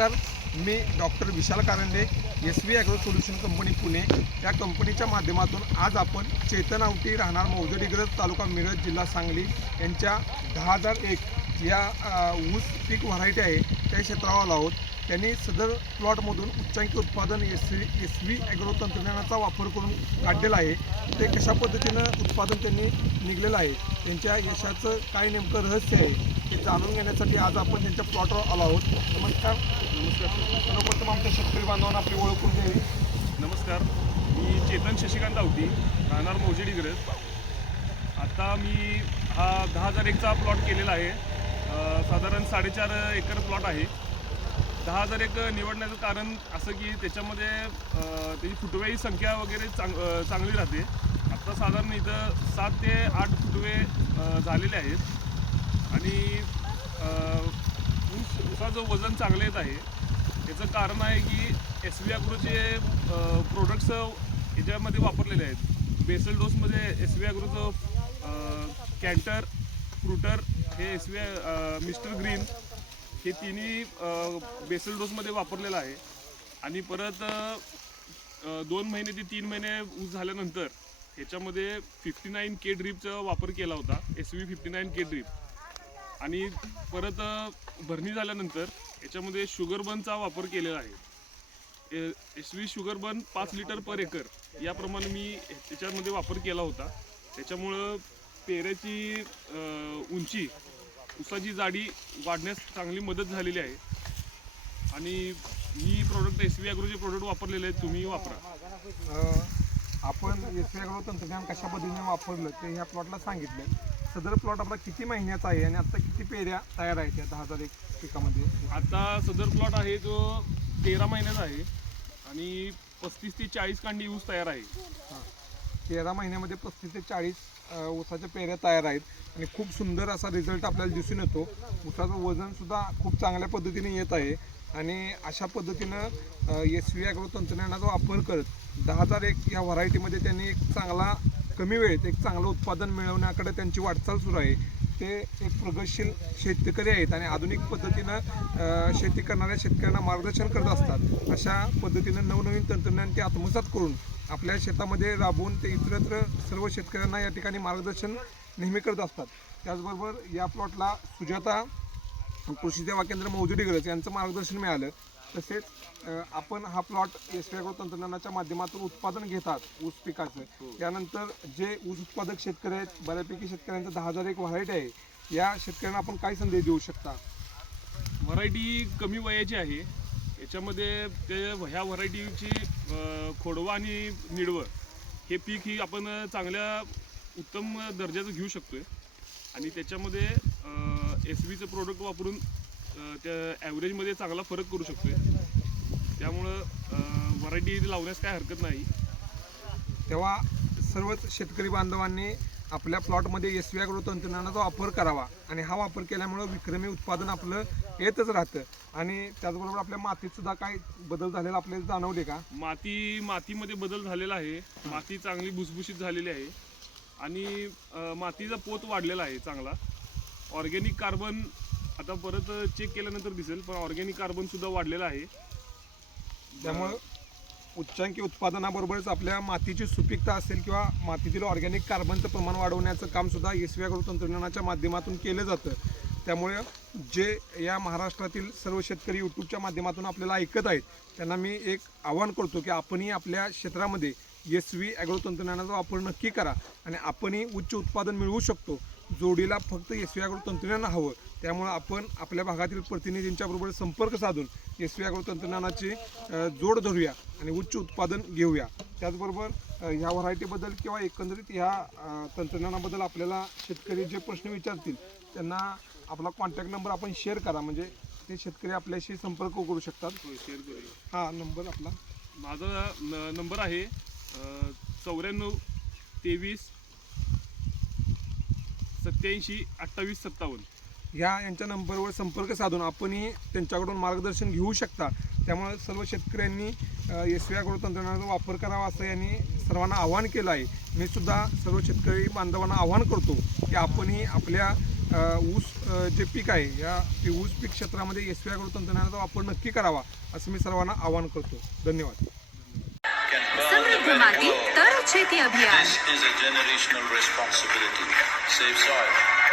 नमस्कार, मी doctor Vishal Karande, SV agro solution company Pune या कंपनीच्या माध्यमातून आज आपण चेतन आवटी राहणार मौजडिग्रज तालुका मिरज जिल्हा सांगली यांच्या 10,001 या ऊस पीक व्हरायटी आहे त्या क्षेत्रावर आलो आहोत. त्यांनी सदर प्लॉटमधून उच्चांकी उत्पादन SV ॲग्रो तंत्रज्ञानाचा वापर करून काढलेला आहे. ते कशा पद्धतीनं उत्पादन त्यांनी निघलेलं आहे, त्यांच्या यशाचं काय नेमकं रहस्य आहे ते जाणून घेण्यासाठी आज आपण त्यांच्या प्लॉटवर आलो आहोत. नमस्कार. सर्वप्रथम आमच्या शेतकरी बांधवांना आपली ओळख करून द्यावी. नमस्कार, मी चेतन शशिकांत आवटी राहणार मौजडिग्रज. आता मी हा 10,001चा प्लॉट केलेला आहे. साधारण 4.5 एकर प्लॉट आहे. 10,001 निवडण्याचं कारण असं की त्याच्यामध्ये त्याची फुटवेची संख्या वगैरे चांगली राहते. आत्ता साधारण इथं 7 ते 8 फुटवे झालेले आहेत आणि ऊसाचं वजन चांगलं येत आहे. याचं कारण आहे की SV ॲग्रोचे प्रोडक्ट्स याच्यामध्ये वापरलेले आहेत. बेसल डोसमध्ये SV ॲग्रोचं कॅन्टर, फ्रुटर, हे मिस्टर ग्रीन हे तिन्ही बेसल डोसमध्ये वापरलेलं आहे. आणि परत 2 महिने ते 3 महिने ऊस झाल्यानंतर ह्याच्यामध्ये 59K ड्रीपचा वापर केला होता, SV 59K ड्रीप. आणि परत भरणी झाल्यानंतर याच्यामध्ये शुगरबनचा वापर केलेला आहे. SV शुगरबन 5 लिटर पर एकर याप्रमाणे मी त्याच्यामध्ये वापर केला होता. त्याच्यामुळं पेऱ्याची उंची, ऊसाची जाडी वाढण्यास चांगली मदत झालेली आहे. आणि मी प्रोडक्ट SV ॲग्रोचे प्रोडक्ट वापरलेले आहेत, तुम्ही वापरा. आपण SV ॲग्रो तंत्रज्ञान कशा पद्धतीने वापरलं ते ह्या प्लॉटला सांगितलं. सदर प्लॉट आपला किती महिन्याचा आहे आणि आता किती पेऱ्या तयार आहेत या 10,001 पिकामध्ये? आता सदर प्लॉट आहे जो 13 महिन्याचा आहे आणि 35 ते 40 कांडी ऊस तयार आहे. 13 महिन्यामध्ये 35 ते 40 ऊसाच्या पेऱ्या तयार आहेत आणि खूप सुंदर असा रिझल्ट आपल्याला दिसून येतो. ऊसाचं वजनसुद्धा खूप चांगल्या पद्धतीने येत आहे आणि अशा पद्धतीनं SV ॲग्रो तंत्रज्ञानाचा वापर करत 10,001 या व्हरायटीमध्ये त्यांनी एक चांगला कमी वेळेत एक चांगलं उत्पादन मिळवण्याकडे त्यांची वाटचाल सुरू आहे. ते एक प्रगतशील शेतकरी आहेत आणि आधुनिक पद्धतीनं शेती करणाऱ्या शेतकऱ्यांना मार्गदर्शन करत असतात. अशा पद्धतीनं नवनवीन तंत्रज्ञान ते आत्मसात करून आपल्या शेतामध्ये राबवून ते इतरत्र सर्व शेतकऱ्यांना या ठिकाणी मार्गदर्शन नेहमी करत असतात. त्याचबरोबर या प्लॉटला सुजाता कृषी सेवा केंद्र मौजडिग्रज यांचं मार्गदर्शन मिळालं. तसेच आपण हा प्लॉट SV ॲग्रो तंत्रज्ञानाच्या माध्यमातून उत्पादन घेतात ऊस पिकाचं. त्यानंतर जे ऊस उत्पादक शेतकरी आहेत, बऱ्यापैकी शेतकऱ्यांचं 10,001 व्हरायटी आहे, या शेतकऱ्यांना आपण काय संदेश देऊ शकता? व्हरायटी कमी वयाची आहे. याच्यामध्ये ते ह्या व्हरायटीची खोडवा आणि निडवं हे पीक ही आपण चांगल्या उत्तम दर्जाचं घेऊ शकतो आहे. आणि त्याच्यामध्ये SVचं प्रोडक्ट वापरून त्या ॲव्हरेजमध्ये चांगला फरक करू शकतो आहे. त्यामुळं व्हरायटी लावण्यास काय हरकत नाही. तेव्हा सर्वच शेतकरी बांधवांनी आपल्या प्लॉटमध्ये SV ॲग्रो तंत्रज्ञानाचा वापर करावा आणि हा वापर केल्यामुळं विक्रमी उत्पादन आपलं येतच राहतं. आणि त्याचबरोबर आपल्या मातीतसुद्धा काय बदल झालेला आपल्याला जाणवले का? मातीमध्ये बदल झालेला आहे. माती चांगली भुसभुशीत झालेली आहे आणि मातीचा पोत वाढलेला आहे चांगला. ऑर्गॅनिक कार्बन आता परत चेक केल्यानंतर दिसेल, पण ऑर्गॅनिक कार्बनसुद्धा वाढलेला आहे. त्यामुळं उच्चांकी उत्पादनाबरोबरच आपल्या मातीची सुपीकता असेल किंवा मातीतील ऑर्गॅनिक कार्बनचं प्रमाण वाढवण्याचं कामसुद्धा SV ॲग्रो तंत्रज्ञानाच्या माध्यमातून केलं जातं. त्यामुळे जे या महाराष्ट्रातील सर्व शेतकरी यूट्यूबच्या माध्यमातून आपल्याला ऐकत आहेत त्यांना मी एक आवाहन करतो की आपणही आपल्या क्षेत्रामध्ये SV ॲग्रो तंत्रज्ञानाचा वापर नक्की करा आणि आपणही उच्च उत्पादन मिळवू शकतो. जोडीला फक्त SV ॲग्रो तंत्रज्ञान हवं. त्यामुळं आपण आपल्या भागातील प्रतिनिधींच्याबरोबर संपर्क साधून SV ॲग्रो तंत्रज्ञानाची जोड धरूया आणि उच्च उत्पादन घेऊया. त्याचबरोबर ह्या व्हरायटीबद्दल किंवा एकंदरीत ह्या तंत्रज्ञानाबद्दल आपल्याला शेतकरी जे प्रश्न विचारतील त्यांना आपला कॉन्टॅक्ट नंबर आपण शेअर करा, म्हणजे ते शेतकरी आपल्याशी संपर्क करू शकतात. शेअर करूया. हा नंबर आपला, माझा नंबर आहे 94 23 87 28 57. यांच्या नंबरवर संपर्क साधून आपणही त्यांच्याकडून मार्गदर्शन घेऊ शकता. त्यामुळे सर्व शेतकऱ्यांनी SV ॲग्रो तंत्रज्ञानाचा वापर करावा असं यांनी सर्वांना आवाहन केलं आहे. मी सुद्धा सर्व शेतकरी बांधवांना आवाहन करतो की आपणही आपल्या ऊस जे पीक आहे या ऊस पीक क्षेत्रामध्ये एसव्ही ॲग्रो तंत्रज्ञानाचा वापर नक्की करावा असं मी सर्वांना आवाहन करतो. धन्यवाद. समृद्ध माती तर शेती अभियान. This is a generational responsibility. Save soil.